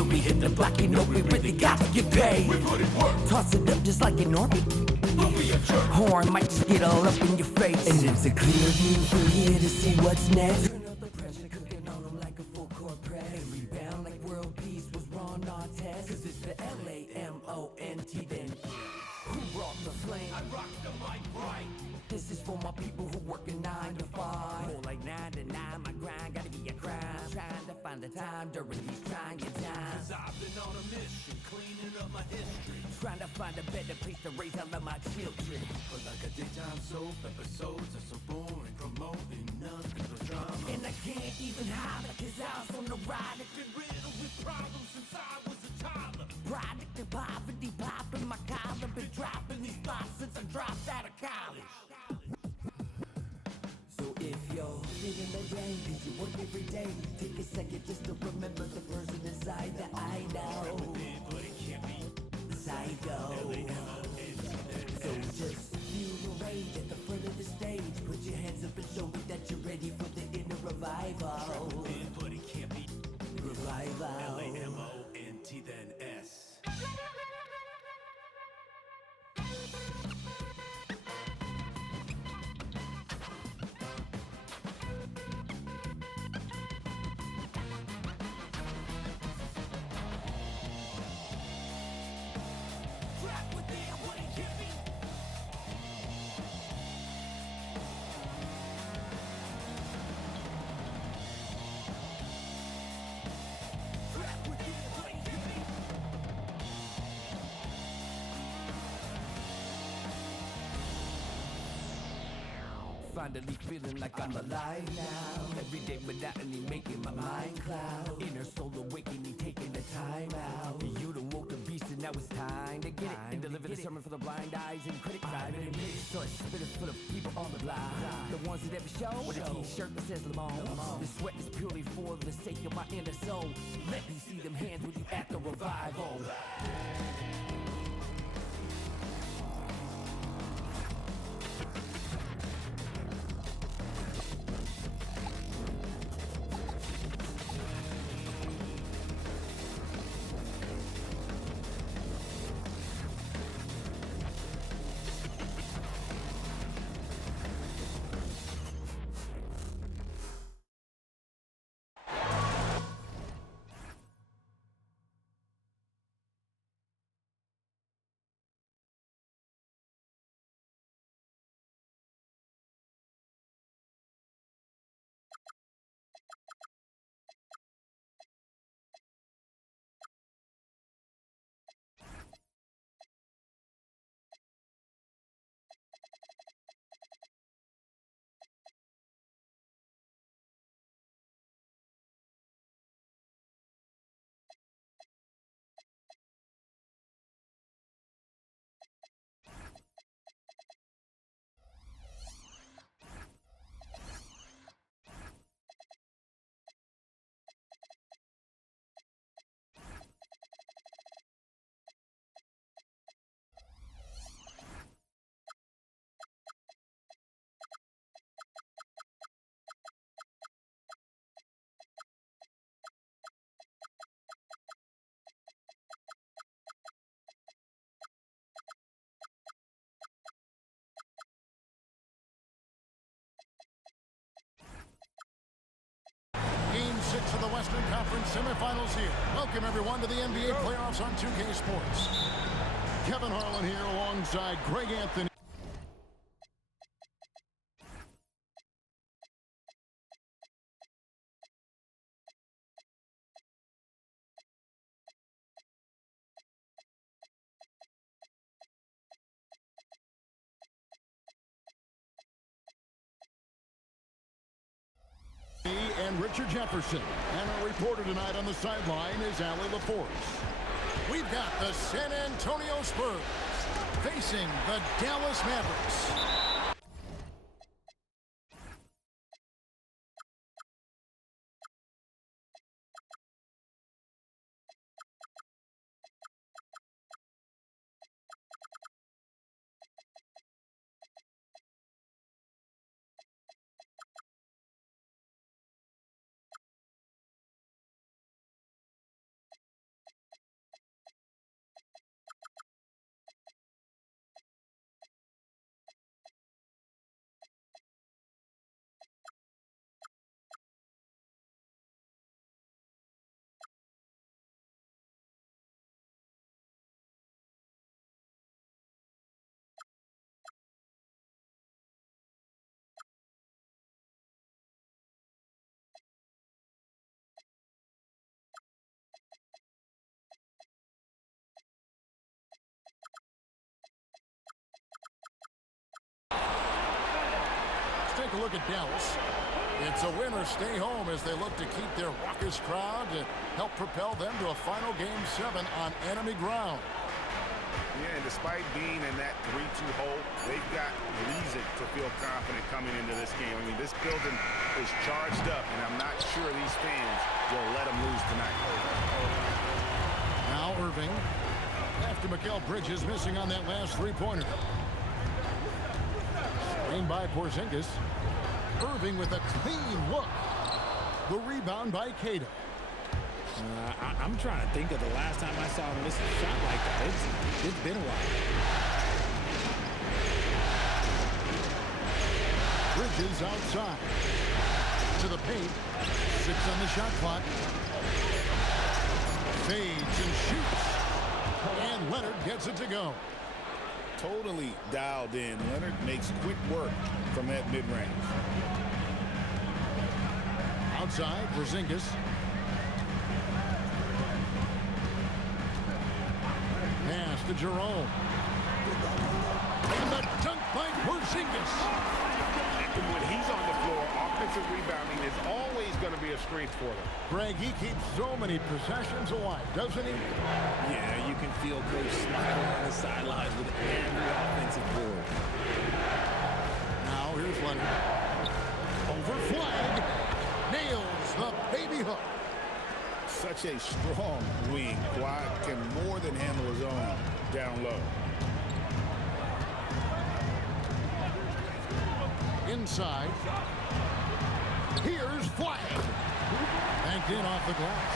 when we hit the block, you know we really got to get paid. We put it work. Toss it up just like an normie. Don't be a jerk. Horn might just get all up in your face. And it's a clear view from here to see what's next. Turn up the pressure, cooking on them like a full court press. And rebound like world peace was Ron Artest. Cause it's the L-A-M-O-N-T then. Who brought the flame? I rock the mic right. This is for my people who working 9 to 5. More like 9 to 9, my grind gotta be a crime. Trying to find the time during these trying times. Cause I've been on a mission, cleaning up my history. Trying to find a better place to raise all of my children. But like a daytime soap, episodes are so boring, promoting nothing but drama. And I can't even holler, cause I was on the ride. I've been riddled with problems since I was a toddler. Product of poverty, popping my collar. Been dropping these thoughts since I dropped out of college. So if you're feeling the rain, cause you work every day, take a second just to remember the person inside that I know. But it can't be psycho. So just feel the rain at the front of the stage. Put your hands up and show me that you're ready for the inner revival. But it can't be revival. L-A-M-O-N-T then S. Finally feeling like I'm alive now. Every day without any making my mind cloud. Inner soul awakening, taking the time out. You done woke the beast and now it's time to get it. And deliver the sermon for the blind eyes and critics. I've been in this so it's spitting full of people on the block. The ones that ever show with a t-shirt that says Lamont. The sweat is purely for the sake of my inner soul. Let me see them hands with you at the revival. Game 6 of the Western Conference semifinals here. Welcome, everyone, to the NBA playoffs on 2K Sports. Kevin Harlan here alongside Greg Anthony. And Richard Jefferson. And our reporter tonight on the sideline is Allie LaForce. We've got the San Antonio Spurs facing the Dallas Mavericks. take a look at Dallas. It's a win or stay home as they look to keep their raucous crowd to help propel them to a final Game 7 on enemy ground. Yeah, and despite being in that 3-2 hole, they've got reason to feel confident coming into this game. I mean, this building is charged up, and I'm not sure these fans will let them lose tonight. Now Irving, after Mikal Bridges missing on that last three-pointer. Screen by Porzingis. Irving with a clean look. The rebound by Cato. I'm trying to think of the last time I saw him miss a shot like that. It's been a while. Bridges outside. To the paint. 6 on the shot clock. Fades and shoots. And Leonard gets it to go. Totally dialed in. Leonard makes quick work from that mid-range. Outside, Porzingis. Pass to Jerome. And the dunk by Porzingis. And when he's on the floor, offensive rebounding is always going to be a strength for them. Greg, he keeps so many possessions alive, doesn't he? Yeah, you can feel Coach smiling on the sidelines with every offensive board. Now here's Leonard. Over flag. Nails the baby hook. Such a strong wing. Kawhi can more than handle his own down low. Inside. Here's flag. Banked in off the glass.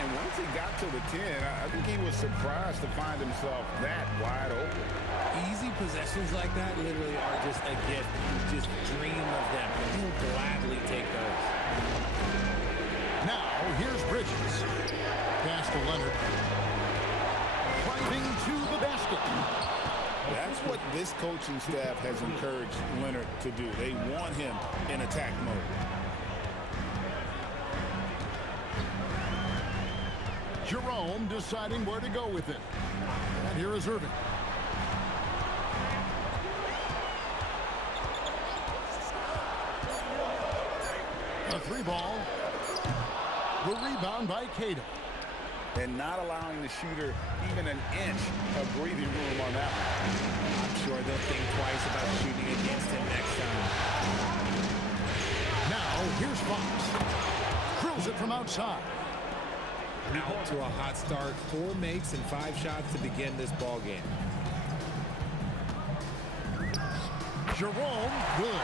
And once he got to the 10, I think he was surprised to find himself that wide open. Easy possessions like that literally are just a gift. You just dream of them. He'll gladly take those. Now, here's Bridges. Pass to Leonard. Driving to the basket. That's what this coaching staff has encouraged Leonard to do. They want him in attack mode. Jerome deciding where to go with it. And here is Irving. A three ball. The rebound by Cato. And not allowing the shooter even an inch of breathing room on that one. I'm sure they'll think twice about shooting against him next time. Now, here's Fox. Drills it from outside. Out to a hot start. 4 makes and 5 shots to begin this ball game. Jerome, good.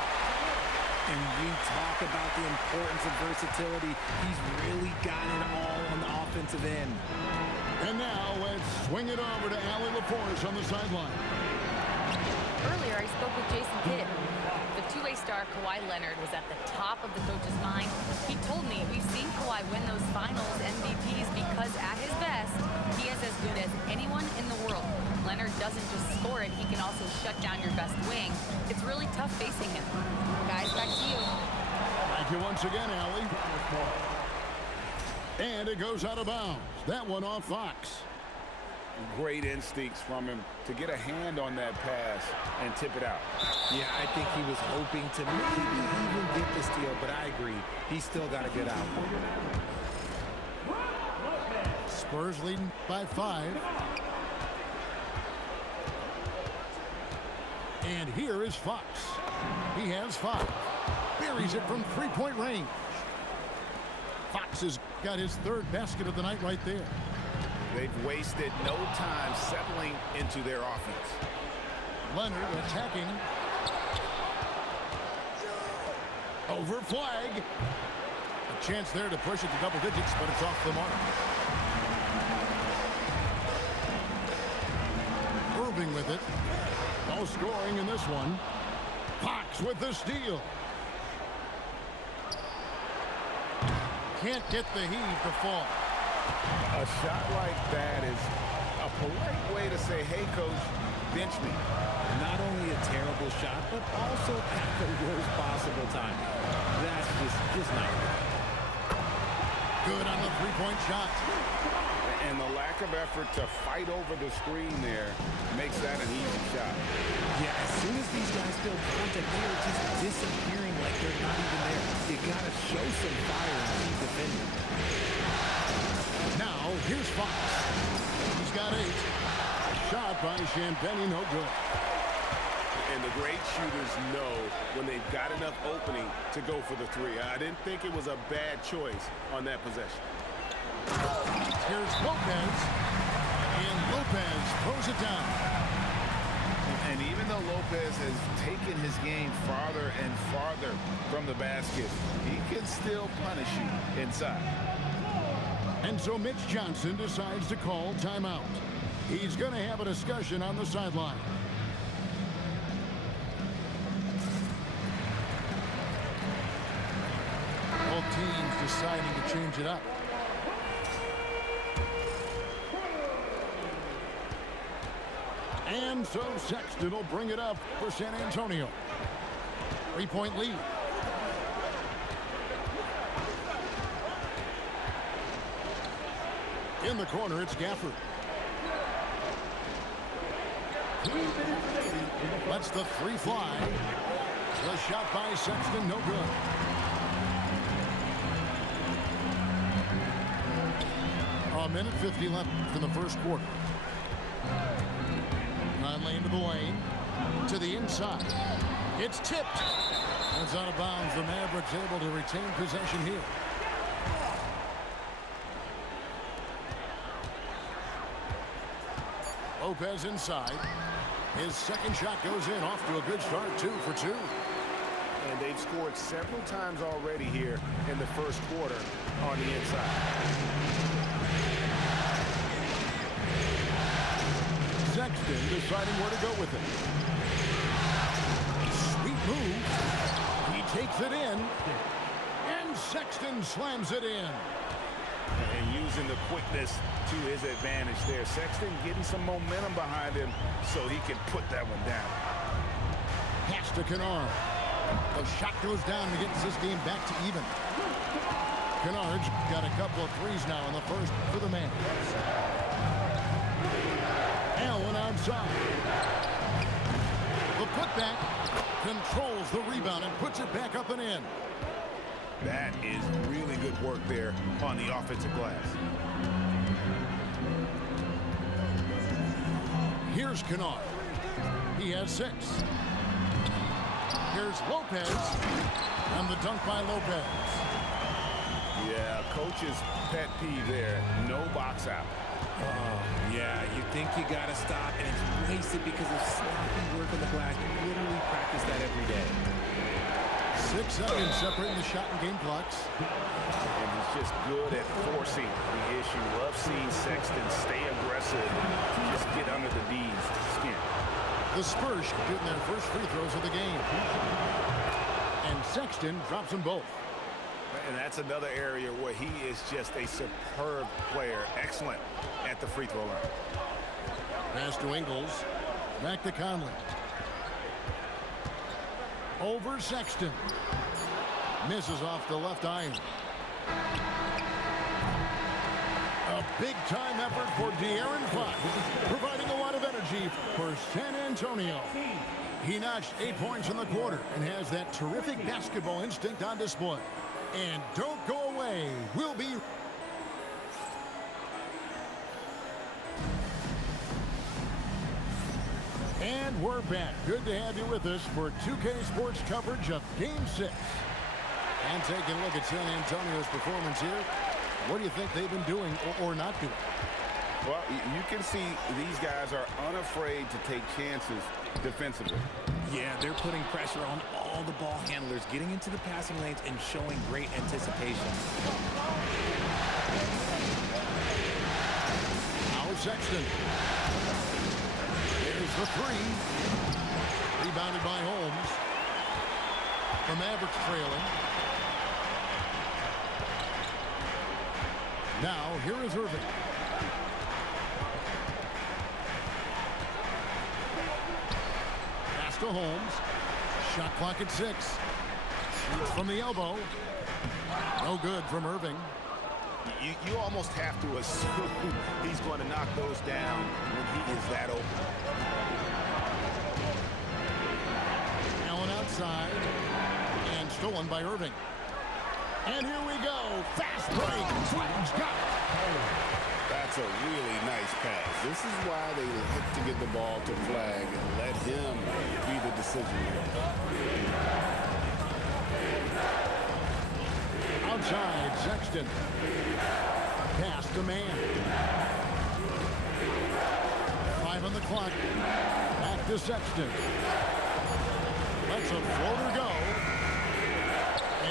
And we talk about the importance of versatility. He's really got it all on the offensive end. And now let's swing it over to Allie LaForce on the sideline. Earlier, I spoke with Jason Kidd. The two-way star Kawhi Leonard was at the top of the coach's mind. He told me we've seen Kawhi win those finals MVPs because at his best, he is as good as anyone in the world. Leonard doesn't just score it, he can also shut down your best wing. It's really tough facing him. Guys, back to you. Thank you once again, Allie. And it goes out of bounds. That one off Fox. Great instincts from him to get a hand on that pass and tip it out. Yeah, I think he was hoping to maybe even get the steal, but I agree. He's still got to get out. Spurs leading by 5. And here is Fox. He has 5. Buries it from three-point range. Fox has got his 3rd basket of the night right there. They've wasted no time settling into their offense. Leonard attacking. Over flag. A chance there to push it to double digits, but it's off the mark. Irving with it. No scoring in this one. Fox with the steal. Can't get the heave to fall. A shot like that is a polite way to say, hey, coach, bench me. Not only a terrible shot, but also at the worst possible time. That's just not good. Good on the three-point shot. And the lack of effort to fight over the screen there makes that an easy shot. Yeah, as soon as these guys feel contact, they are just disappearing. show some fire and keep defending. Now, here's Fox. He's got 8. Shot by Champagny, no good. And the great shooters know when they've got enough opening to go for the 3. I didn't think it was a bad choice on that possession. Here's Lopez. And Lopez throws it down. And even though Lopez has taken his game farther and farther from the basket, he can still punish you inside. And so Mitch Johnson decides to call timeout. He's going to have a discussion on the sideline. Both teams deciding to change it up. And so Sexton will bring it up for San Antonio. 3-point lead. In the corner, it's Gafford. Lets the 3 fly. The shot by Sexton, no good. A minute 50 left in the first quarter. Conley into the lane. To the inside. It's tipped. It's out of bounds. The Mavericks able to retain possession here. Lopez inside. His second shot goes in. Off to a good start. 2 for 2. And they've scored several times already here in the first quarter on the inside. Sexton deciding where to go with it. Sweet move. He takes it in. And Sexton slams it in. And using the quickness to his advantage there. Sexton getting some momentum behind him so he can put that one down. Pass to Kennard. The shot goes down and gets this game back to even. Kennard's got a couple of threes now in the first for the Mavs. Allen outside. The putback controls the rebound and puts it back up and in. That is really good work there on the offensive glass. Here's Kennard. He has 6. Here's Lopez. And the dunk by Lopez. Yeah, coach's pet peeve there. No box out. Yeah, you think you got to stop, and it's wasted because of sloppy work on the glass. You literally practice that every day. 6 seconds separating the shot and game clocks. And he's just good at forcing the issue. Love seeing Sexton stay aggressive. Just get under the D's skin. The Spurs getting their first free throws of the game. And Sexton drops them both. And that's another area where he is just a superb player. Excellent at the free throw line. Pass to Ingles. Back to Conley. Over Sexton. Misses off the left iron. A big-time effort for De'Aaron Fox, providing a lot of energy for San Antonio. He notched 8 points in the quarter and has that terrific basketball instinct on display. And don't go away. We'll be... And we're back. Good to have you with us for 2K Sports coverage of Game 6. And taking a look at San Antonio's performance here. What do you think they've been doing or not doing? Well, you can see these guys are unafraid to take chances defensively. Yeah, they're putting pressure on all the ball handlers, getting into the passing lanes and showing great anticipation. Now Sexton. There's the 3. Rebounded by Holmes. The Mavericks trailing. Now, here is Irving. Pass to Holmes. Shot clock at 6. Shoots from the elbow. No good from Irving. You almost have to assume he's going to knock those down when he is that open. Allen outside. And stolen by Irving. And here we go. Fast break. Flag's got it. That's a really nice pass. This is why they like to get the ball to Flag and let him be the decision maker. Outside, Sexton. Pass to man. 5 on the clock. Back to Sexton. Lets a floater go.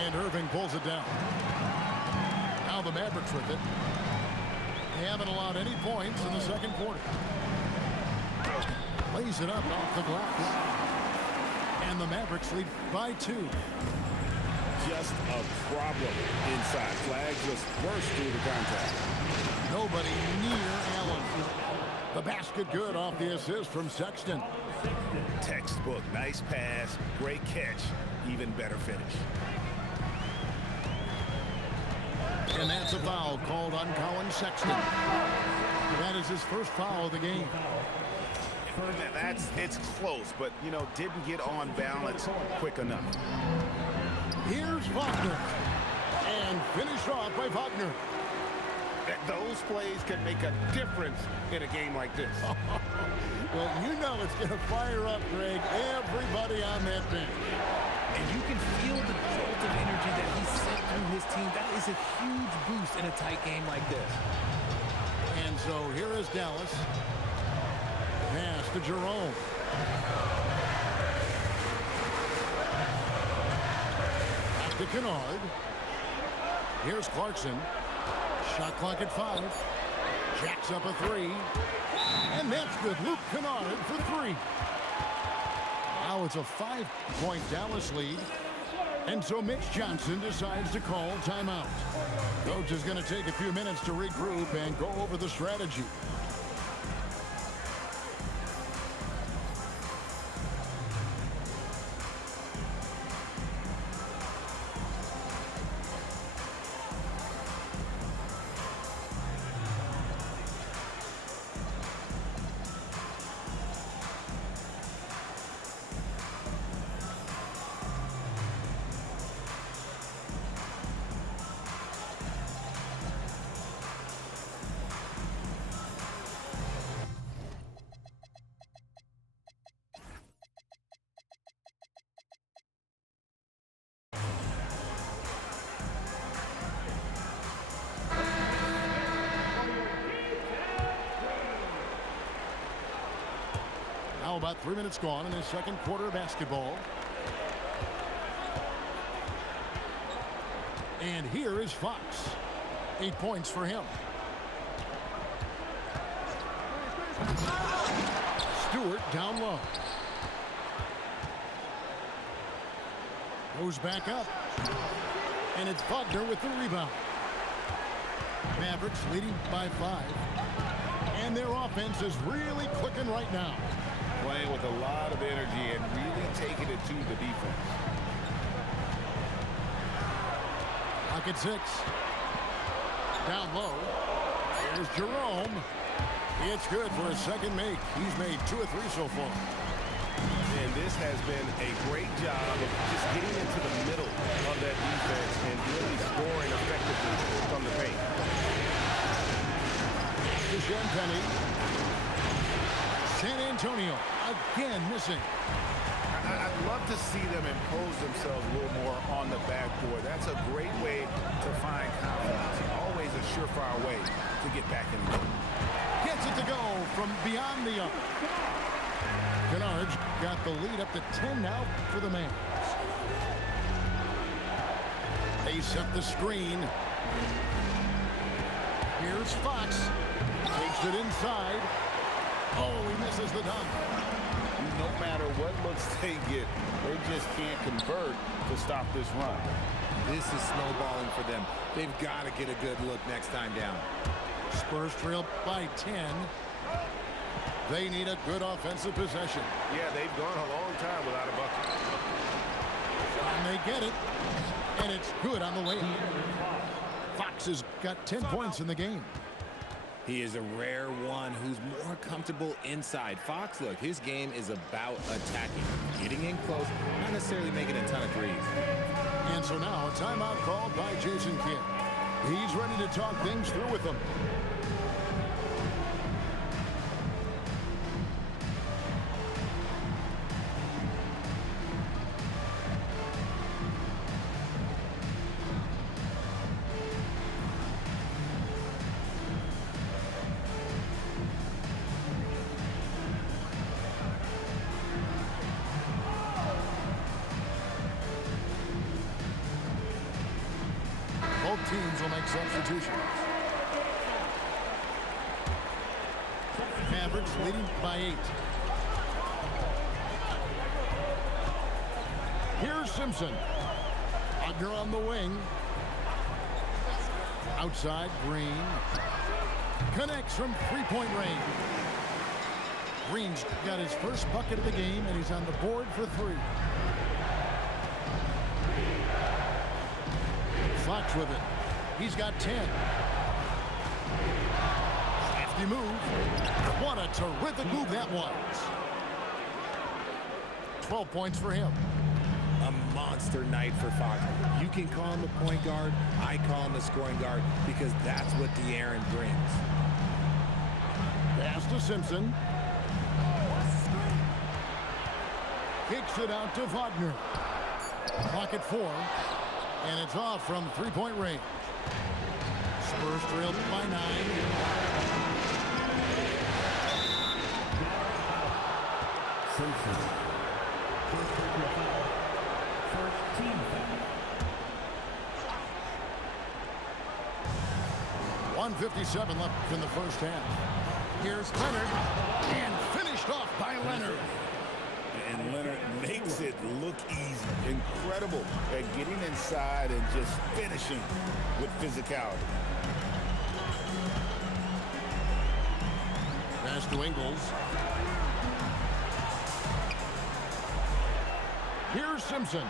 And Irving pulls it down. Now the Mavericks with it. They haven't allowed any points in the second quarter. Lays it up off the glass. And the Mavericks lead by 2. Just a problem inside. Flag just burst through the contact. Nobody near Allen. The basket good off the assist from Sexton. Textbook. Nice pass. Great catch. Even better finish. And that's a foul called on Colin Sexton. That is his first foul of the game. It's close, but, you know, didn't get on balance quick enough. Here's Wagner. And finished off by Wagner. Those plays can make a difference in a game like this. Well, you know it's going to fire up, Greg, everybody on that bench. And you can feel the jolt of energy that he sent through his team. That is a huge boost in a tight game like this. And so here is Dallas. Pass to Jerome. Back to Kennard. Here's Clarkson. Shot clock at 5. Jacks up a 3. And that's good. Luke Kennard for 3. Now it's a 5-point Dallas lead. And so Mitch Johnson decides to call timeout. Coach is going to take a few minutes to regroup and go over the strategy. Now about 3 minutes gone in the second quarter of basketball. And here is Fox. 8 points for him. Stewart down low. Goes back up. And it's Wagner with the rebound. Mavericks leading by 5. And their offense is really clicking right now. Playing with a lot of energy and really taking it to the defense. Pocket 6. Down low. Here's Jerome. It's good for a second make. He's made 2 or 3 so far. And this has been a great job of just getting into the middle of that defense and really scoring effectively from the paint. To Champagny. San Antonio again missing. I'd love to see them impose themselves a little more on the backboard. That's a great way to find confidence. Always a surefire way to get back in the game. Gets it to go from beyond the arc. Kennard got the lead up to 10 now for the Mavs. They set the screen. Here's Fox. Takes it inside. Oh, he misses the dunk. No matter what looks they get, they just can't convert to stop this run. This is snowballing for them. They've got to get a good look next time down. Spurs trail by 10. They need a good offensive possession. Yeah, they've gone a long time without a bucket. And they get it. And it's good on the way. Fox has got 10 points in the game. He is a rare one who's more comfortable inside. Fox, look, his game is about attacking, getting in close, not necessarily making a ton of threes. And so now a timeout called by Jason Kidd. He's ready to talk things through with them. Both teams will make substitutions. Mavericks leading by 8. Here's Simpson. Wagner on the wing. Outside, Green. Connects from three-point range. Green's got his first bucket of the game, and he's on the board for 3. Fox with it. He's got 10. Safety move. What a terrific move that was. 12 points for him. A monster night for Fox. You can call him the point guard. I call him the scoring guard because that's what De'Aaron brings. Pass to Simpson. Kicks it out to Wagner. Clock at 4. And it's off from three-point range. Spurs trailed by 9. Simpson. First team foul. 1:57 left in the first half. Here's Leonard. And finished off by Leonard. And Leonard makes it look easy. Incredible at getting inside and just finishing with physicality. Pass to Ingles. Here's Simpson.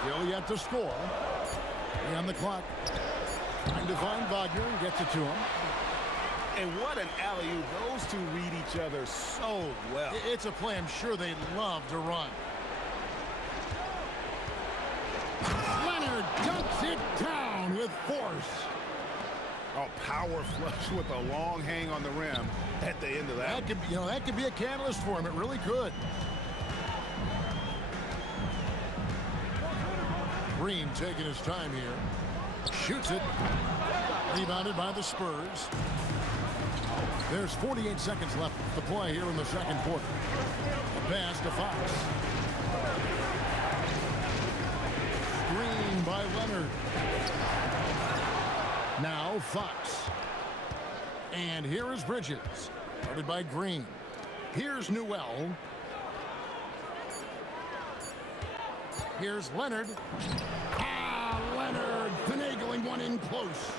Still yet to score. On the clock. Trying to find Wagner and gets it to him. And what an alley-oop. Those two read each other so well. It's a play I'm sure they love to run. Leonard dunks it down with force. Oh, power flush with a long hang on the rim at the end of that. That could be a catalyst for him. It really could. Green taking his time here. Shoots it. Rebounded by the Spurs. There's 48 seconds left to play here in the second quarter. A pass to Fox. Screen by Leonard. Now Fox. And here is Bridges. Guarded by Green. Here's Newell. Here's Leonard. Leonard finagling one in close.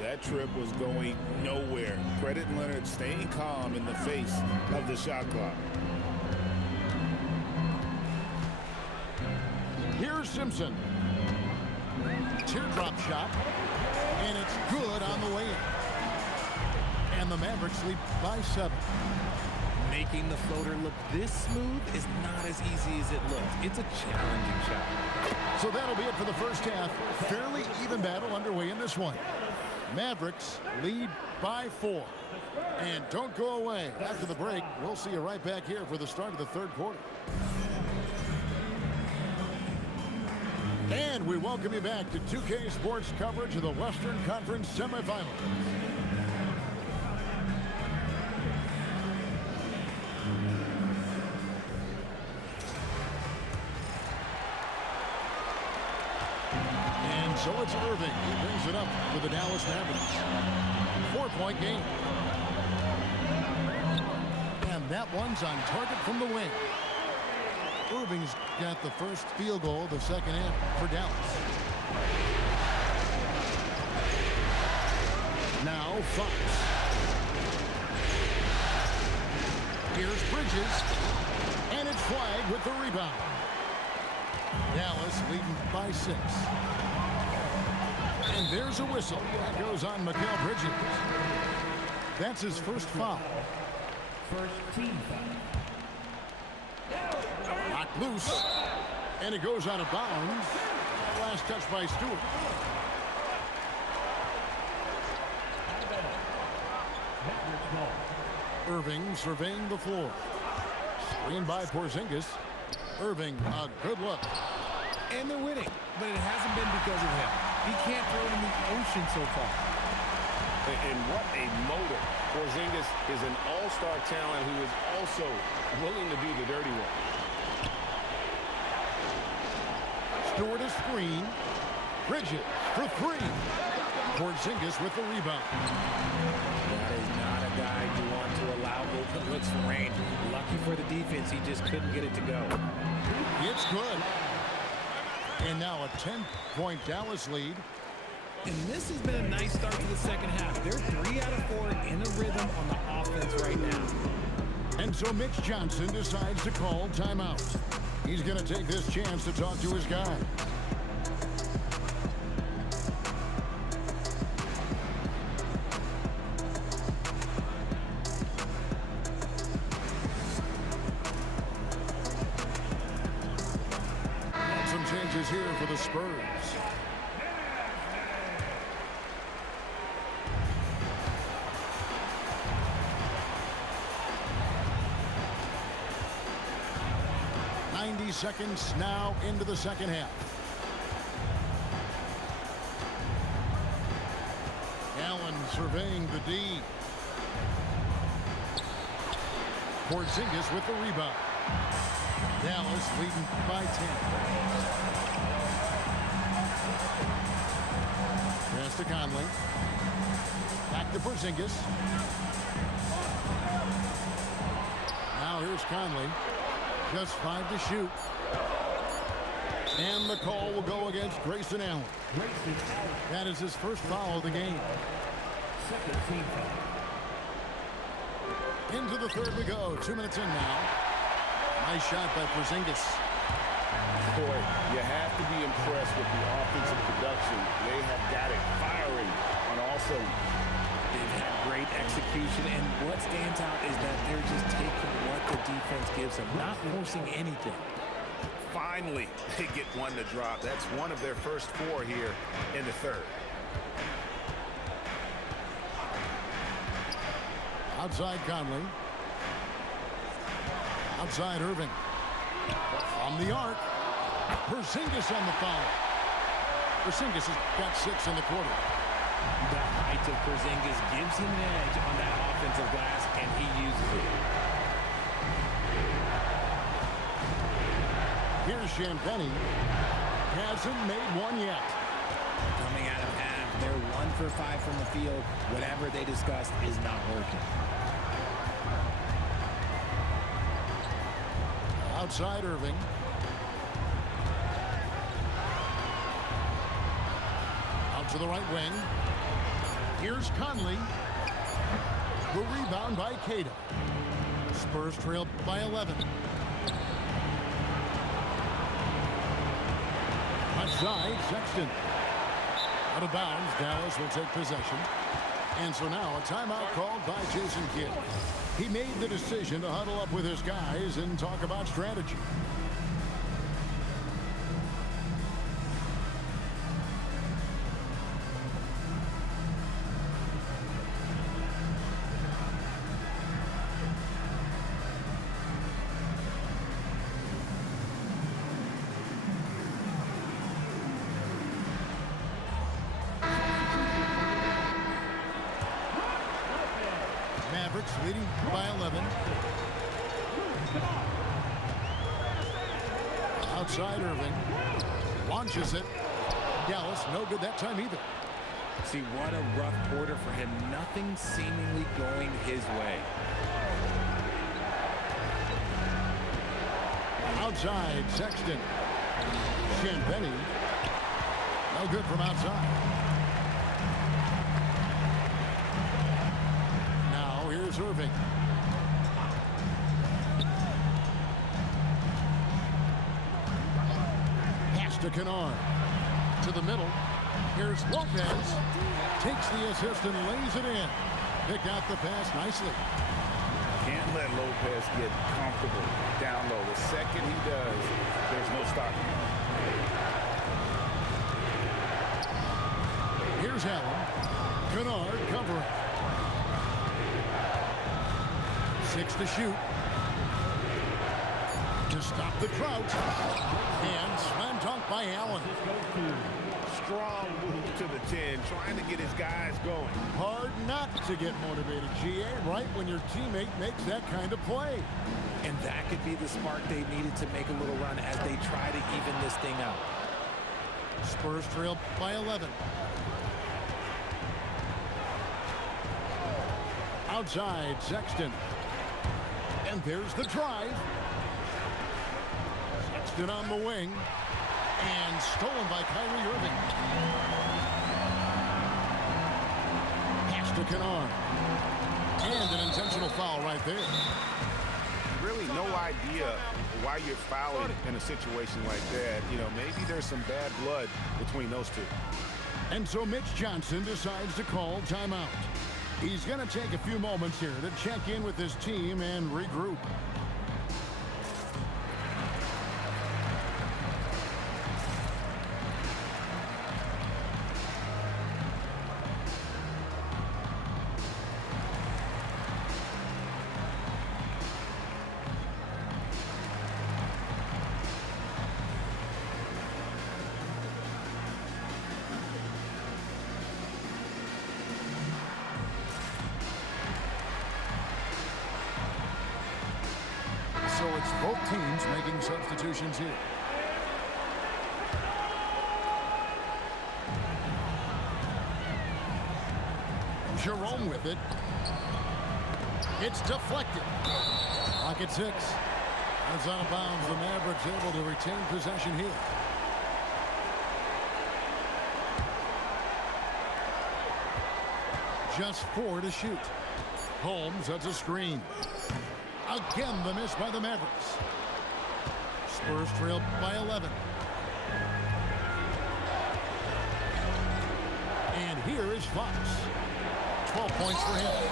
That trip was going nowhere. Credit Leonard staying calm in the face of the shot clock. Here's Simpson. Teardrop shot. And it's good on the way in. And the Mavericks lead by 7. Making the floater look this smooth is not as easy as it looks. It's a challenging shot. So that'll be it for the first half. Fairly even battle underway in this one. Mavericks lead by 4. And don't go away. After the break, we'll see you right back here for the start of the third quarter. And we welcome you back to 2K Sports coverage of the Western Conference semifinals. And so it's Irving who brings it up for the Dallas Mavericks. 4-point game. And that one's on target from the wing. Irving's got the first field goal of the second half for Dallas. Now Fox. Here's Bridges. And it's flagged with the rebound. Dallas leading by 6. And there's a whistle. That goes on Mikal Bridges. That's his first foul. First team foul. Locked loose. And it goes out of bounds. Last touch by Stewart. Irving surveying the floor. Screen by Porzingis. Irving, a good look. And they're winning, but it hasn't been because of him. He can't throw it in the ocean so far. And what a motor. Porzingis is an all-star talent who is also willing to do the dirty work. Stewart a screen. Bridges for three. Porzingis with the rebound. That is not a guy you want to allow open looks from range. Lucky for the defense, he just couldn't get it to go. It's good. And now a 10-point Dallas lead. And this has been a nice start to the second half. They're 3 out of 4 in a rhythm on the offense right now. And so Mitch Johnson decides to call timeout. He's going to take this chance to talk to his guy. Some changes here for the Spurs. Seconds now into the second half. Allen surveying the D. Porzingis with the rebound. Dallas leading by 10. Pass to Conley. Back to Porzingis. Now here's Conley. Just 5 to shoot. And the call will go against Grayson Allen. That is his first foul of the game. Second team foul. Into the third we go. 2 minutes in now. Nice shot by Porzingis. Boy, you have to be impressed with the offensive production. They have got it firing on all cylinders. They've had great execution, and what stands out is that they're just taking what the defense gives them, not forcing anything. Finally, they get one to drop. That's one of their first 4 here in the third. Outside Conley. Outside Irving. From the arc. Porzingis on the foul. Porzingis has got 6 in the quarter. The height of Porzingis gives him an edge on that offensive glass, and he uses it. Here's Champagnie. Hasn't made one yet. Coming out of half, they're 1 for 5 from the field. Whatever they discussed is not working. Outside Irving. Out to the right wing. Here's Conley. The rebound by Cato. Spurs trailed by 11. Outside, Sexton. Out of bounds, Dallas will take possession. And so now a timeout called by Jason Kidd. He made the decision to huddle up with his guys and talk about strategy. Mavericks leading by 11. Outside Irving. Launches it. Dallas, no good that time either. See, what a rough quarter for him. Nothing seemingly going his way. Outside, Sexton. Champagnie. No good from outside. Now here's Irving. Pass to Kennard. To the middle. Here's Lopez. Takes the assist and lays it in. Picked out the pass nicely. Can't let Lopez get comfortable down low. The second he does, there's no stopping him. Here's Allen. Kennard covering. 6 to shoot. To stop the drought. And slam dunk by Allen. Strong move to the 10, trying to get his guys going. Hard not to get motivated, GA, right when your teammate makes that kind of play. And that could be the spark they needed to make a little run as they try to even this thing out. Spurs trail by 11. Outside, Sexton. And there's the drive. Sexton on the wing. And stolen by Kyrie Irving. Pass to Kennard. And an intentional foul right there. Really no idea why you're fouling in a situation like that. You know, maybe there's some bad blood between those two. And so Mitch Johnson decides to call timeout. He's going to take a few moments here to check in with his team and regroup. So it's both teams making substitutions here. Jerome with it. It's deflected. Pocket 6. That's out of bounds. The Mavericks able to retain possession here. Just 4 to shoot. Holmes, that's a screen. Again, the miss by the Mavericks. Spurs trail by 11. And here is Fox. 12 points for him.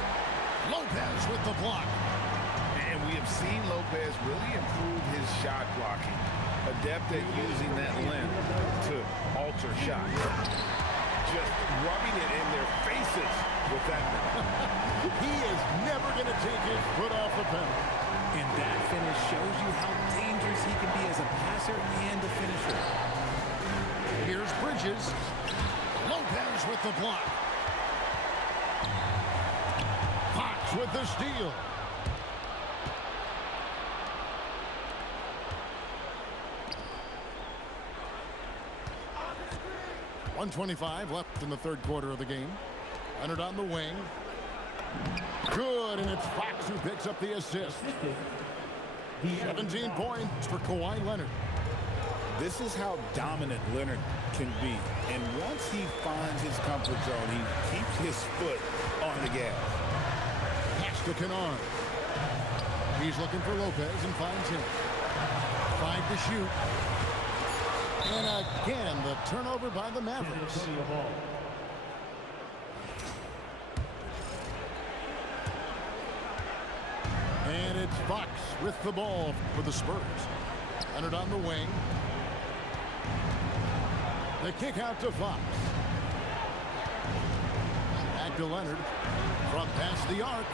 Lopez with the block. And we have seen Lopez really improve his shot blocking. Adept at using that length to alter shots. Just rubbing it in their faces with that. He is never going to take his foot off the pedal. And that finish shows you how dangerous he can be as a passer and a finisher. Here's Bridges. Lopez with the block. Fox with the steal. .125 left in the third quarter of the game. Leonard on the wing. Good, and it's Fox who picks up the assist. 17 points for Kawhi Leonard. This is how dominant Leonard can be. And once he finds his comfort zone, he keeps his foot on the gas. Pass to Kennard. He's looking for Lopez and finds him. 5 to shoot. And again, the turnover by the Mavericks. And it's Fox with the ball for the Spurs. Leonard on the wing. The kick out to Fox. Back to Leonard. From past the arc.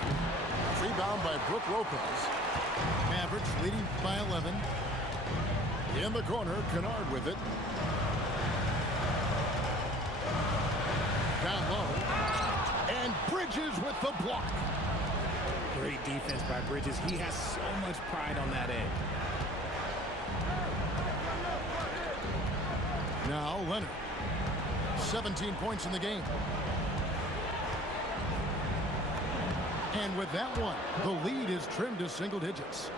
Rebound by Brook Lopez. Mavericks leading by 11. In the corner, Kennard with it. Down low. And Bridges with the block. Great defense by Bridges. He has so much pride on that end. Now Leonard. 17 points in the game. And with that one, the lead is trimmed to single digits.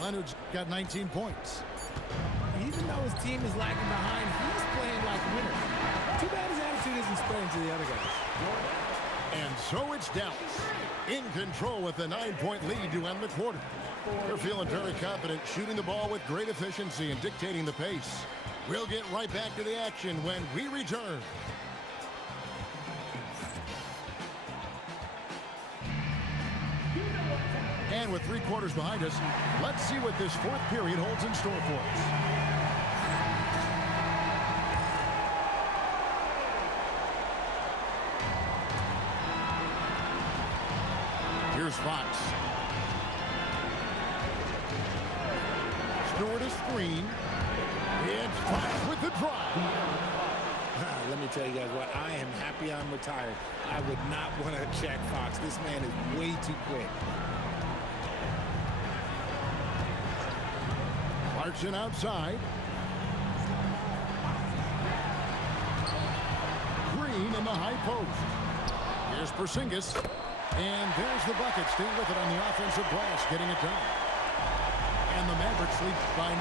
Leonard's got 19 points. Even though his team is lagging behind, he's playing like a winner. Too bad his attitude isn't spreading to the other guys. And so it's Dallas in control with a 9-point lead to end the quarter. They're feeling very confident, shooting the ball with great efficiency and dictating the pace. We'll get right back to the action when we return. And with 3 quarters behind us, let's see what this fourth period holds in store for us. Here's Fox. Stewart is screen. It's Fox with the drive. Let me tell you guys what, I am happy I'm retired. I would not want to check Fox. This man is way too quick. Clarkson outside. Green in the high post. Here's Porzingis. And there's the bucket. Stay with it on the offensive glass, getting it done. And the Mavericks lead by 9.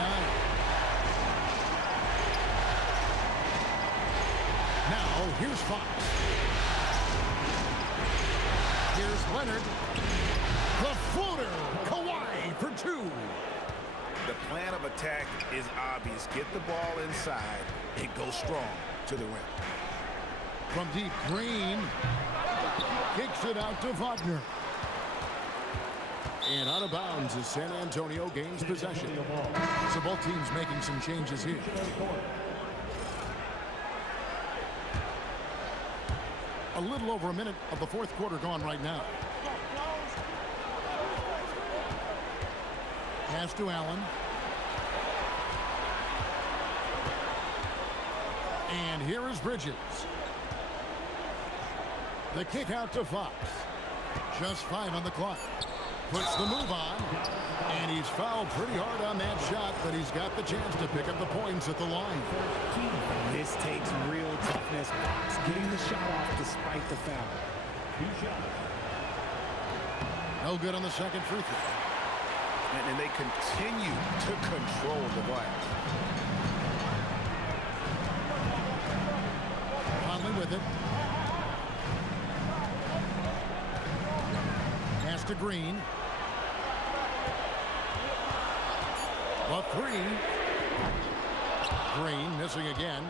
Now, here's Fox. Here's Leonard. The floater. Kawhi for 2. The plan of attack is obvious. Get the ball inside and go strong to the rim. From deep, Green kicks it out to Wagner. And out of bounds as San Antonio gains possession. So both teams making some changes here. A little over a minute of the fourth quarter gone right now. Pass to Allen. And here is Bridges. The kick out to Fox. Just 5 on the clock. Puts the move on. And he's fouled pretty hard on that shot, but he's got the chance to pick up the points at the line. This takes real toughness. Fox getting the shot off despite the foul. No good on the second free throw. And they continue to control the glass. Conley with it. Pass to Green. A 3. Green missing again.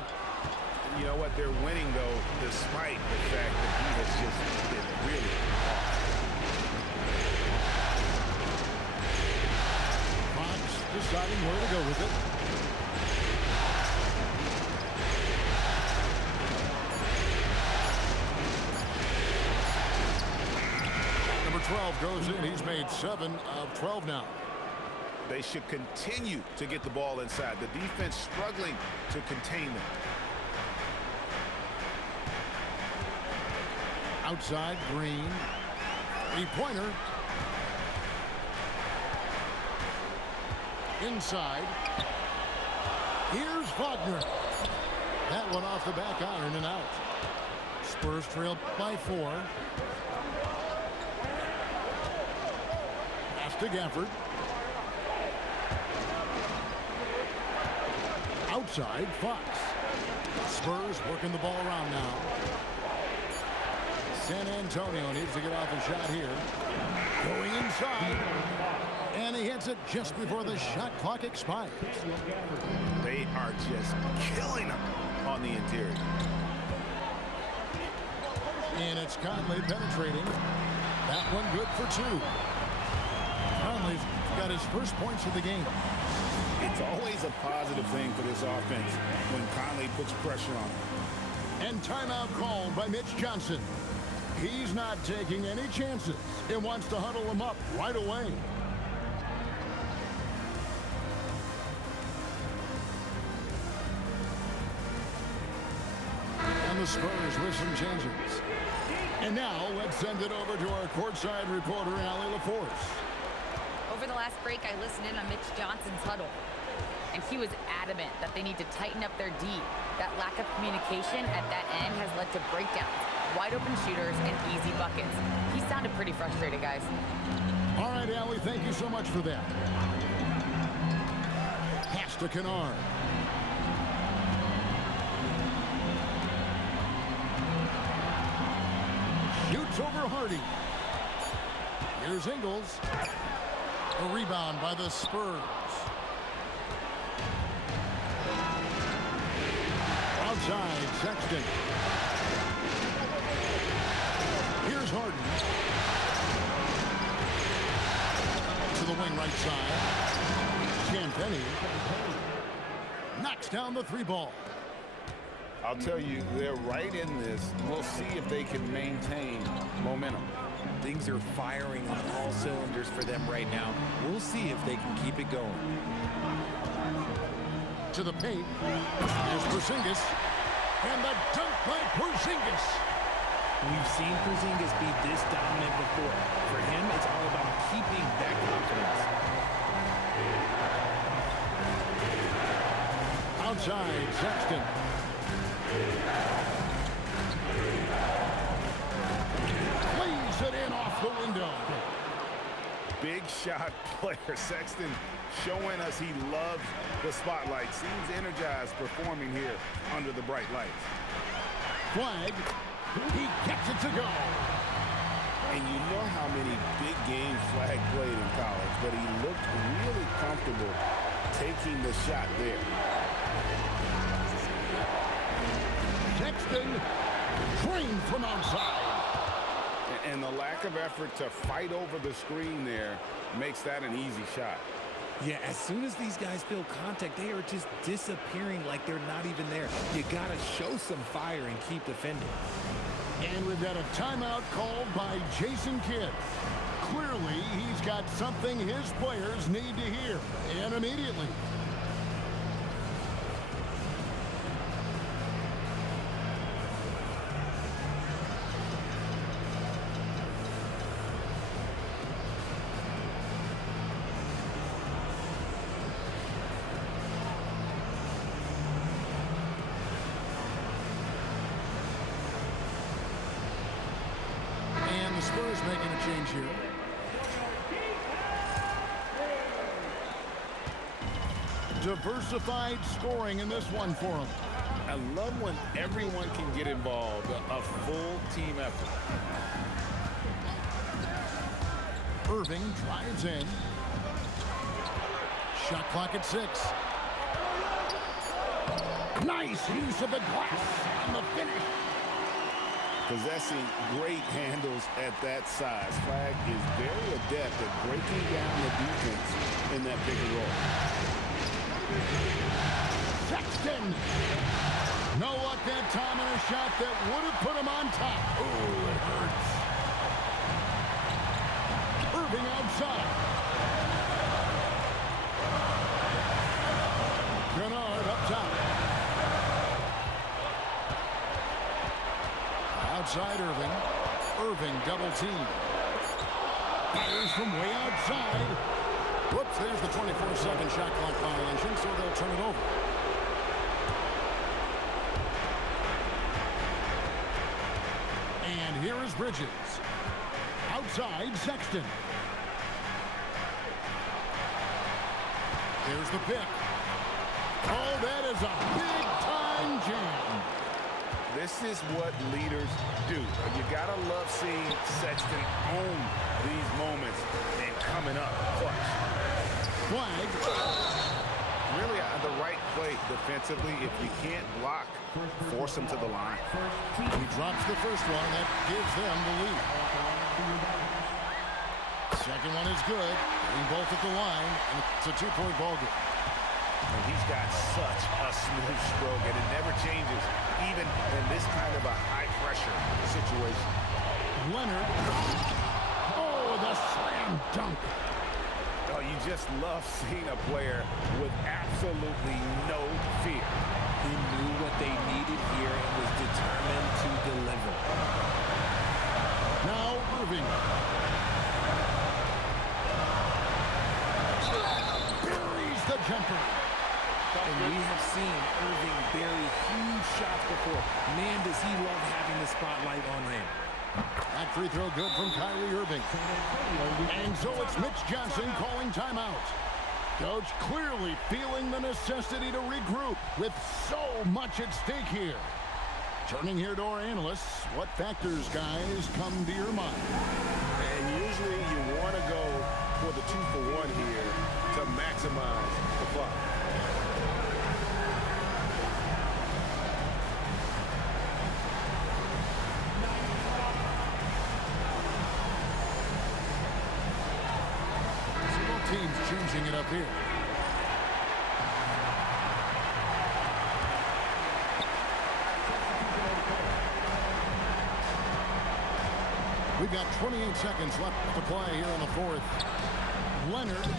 You know what? They're winning, though, despite the fact that he has just been really off. Fox deciding where to go with it. Number 12 goes in. He's made 7 of 12 now. They should continue to get the ball inside. The defense struggling to contain them. Outside, Green. 3-pointer. Inside. Here's Wagner. That one off the back iron and out. Spurs trail by 4. Pass to Gafford. Outside, Fox. Spurs working the ball around now. San Antonio needs to get off a shot here. Going inside. And he hits it just before the shot clock expires. They are just killing them on the interior. And it's Conley penetrating. That one good for 2. Conley's got his first points of the game. It's always a positive thing for this offense when Conley puts pressure on him. And timeout called by Mitch Johnson. He's not taking any chances. He wants to huddle him up right away. And the Spurs with some changes. And now let's send it over to our courtside reporter, Allie LaForce. Over the last break, I listened in on Mitch Johnson's huddle, and he was adamant that they need to tighten up their D. That lack of communication at that end has led to breakdowns, wide open shooters, and easy buckets. He sounded pretty frustrated, guys. All right, Allie, thank you so much for that. Pass to Kennard. Shoots over Hardy. Here's Ingles. A rebound by the Spurs. Outside, Sexton. Here's Harden. To the wing right side. Champagny knocks down the 3 ball. I'll tell you, they're right in this. We'll see if they can maintain momentum. Things are firing on all cylinders for them right now. We'll see if they can keep it going. To the paint. Here's Porzingis. And the dunk by Porzingis. We've seen Porzingis be this dominant before. For him, it's all about keeping that confidence. Outside, Sexton. Plays it in off the window. Big shot player. Sexton showing us he loves the spotlight. Seems energized performing here under the bright lights. Flag. He gets it to go. And you know how many big games Flag played in college, but he looked really comfortable taking the shot there. Sexton trained from outside. And the lack of effort to fight over the screen there makes that an easy shot. Yeah, as soon as these guys feel contact, they are just disappearing like they're not even there. You got to show some fire and keep defending. And we've got a timeout called by Jason Kidd. Clearly, he's got something his players need to hear, and immediately. The Spurs making a change here. Diversified scoring in this one for them. I love when everyone can get involved, a full team effort. Irving drives in. Shot clock at 6. Nice use of the glass on the finish. Possessing great handles at that size. Flag is very adept at breaking down the defense in that bigger role. Sexton! No luck that time on a shot that would have put him on top. Ooh, it hurts. Irving outside. Kennard up top. Outside Irving. Irving double team. Fires from way outside. Whoops, there's the 24-second shot clock violation, so they'll turn it over. And here is Bridges. Outside Sexton. Here's the pick. Oh, that is a big-time jam. This is what leaders do. You gotta love seeing Sexton own these moments and coming up clutch. Flag. Really the right play defensively. If you can't block, force him to the line. He drops the first one. That gives them the lead. Second one is good. Getting both at the line. And it's a two-point ball game. And he's got such a smooth stroke, and it never changes, even in this kind of a high-pressure situation. Leonard. Oh, the slam dunk. Oh, you just love seeing a player with absolutely no fear. He knew what they needed here and was determined to deliver. Now Irving. Buries the jumper. And we have seen Irving bury huge shots before. Man, does he love having the spotlight on him. That free throw good from Kyrie Irving. And so it's Mitch Johnson calling timeout. Coach clearly feeling the necessity to regroup with so much at stake here. Turning here to our analysts, what factors, guys, come to your mind? And usually you want to go for the 2-for-1 here to maximize the clock. Teams changing it up here. We've got 28 seconds left to play here in the fourth. Leonard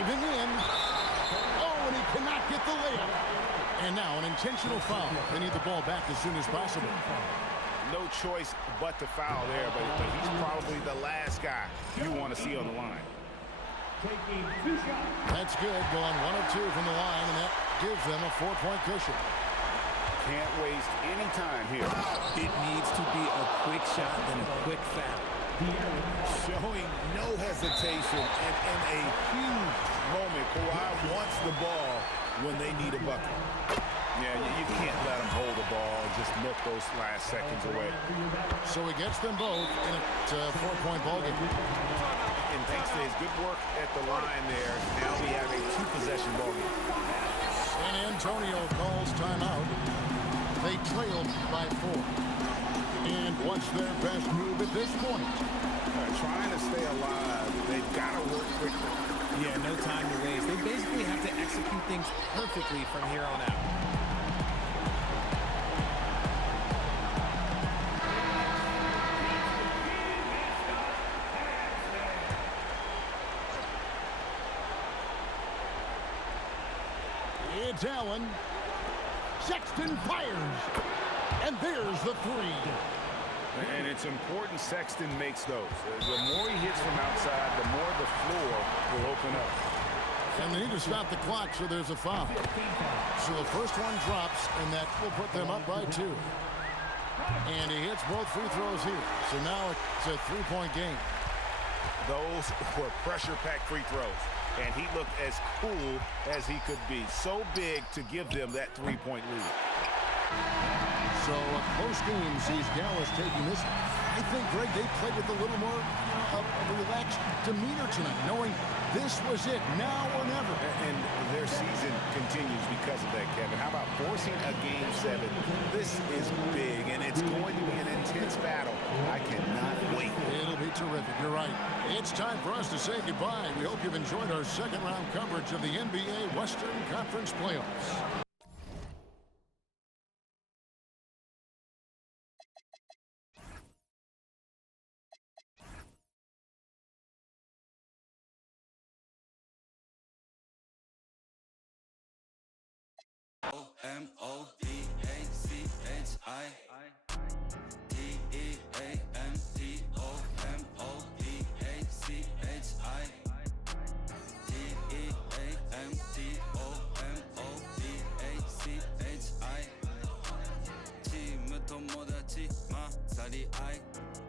driving in. Oh, and he cannot get the layup. And now an intentional foul. They need the ball back as soon as possible. No choice but to foul there, but he's probably the last guy you want to see on the line. That's good. Going 1 of 2 from the line, and that gives them a 4-point cushion. Can't waste any time here. It needs to be a quick shot and a quick foul. Showing no hesitation and in a huge moment. Kawhi wants the ball when they need a bucket. Yeah, you can't let him hold the ball and just milk those last seconds away. So he gets them both in a 4-point ballgame. And thanks to his good work at the line there, now we have a 2-possession ballgame. San Antonio calls timeout. They trail by 4. And what's their best move at this point? Trying to stay alive, they've got to work quickly. Yeah, no time to waste. They basically have to execute things perfectly from here on out. It's Allen. Sexton fires. And there's the 3. And it's important Sexton makes those. The more he hits from outside, the more the floor will open up. And they need to stop the clock, so there's a foul. So the first one drops, and that will put them up by 2. And he hits both free throws here. So now it's a 3-point game. Those were pressure-packed free throws. And he looked as cool as he could be. So big to give them that 3-point lead. So a close game sees Dallas taking this. I think, Greg, they played with a little more of a relaxed demeanor tonight, knowing this was it, now or never. And their season continues because of that, Kevin. How about forcing a Game 7? This is big, and it's going to be an intense battle. I cannot wait. It'll be terrific. You're right. It's time for us to say goodbye. We hope you've enjoyed our second-round coverage of the NBA Western Conference Playoffs. M-O-D-A-C-H-I D-E-A-M-T-O-M-O-D-A-C-H-I D-E-A-M-T-O-M-O-D-A-C-H-I チーム友達混ざり合い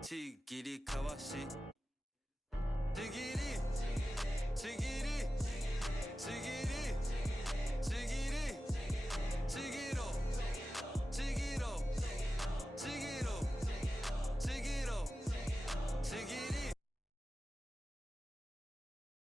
ちぎり交わし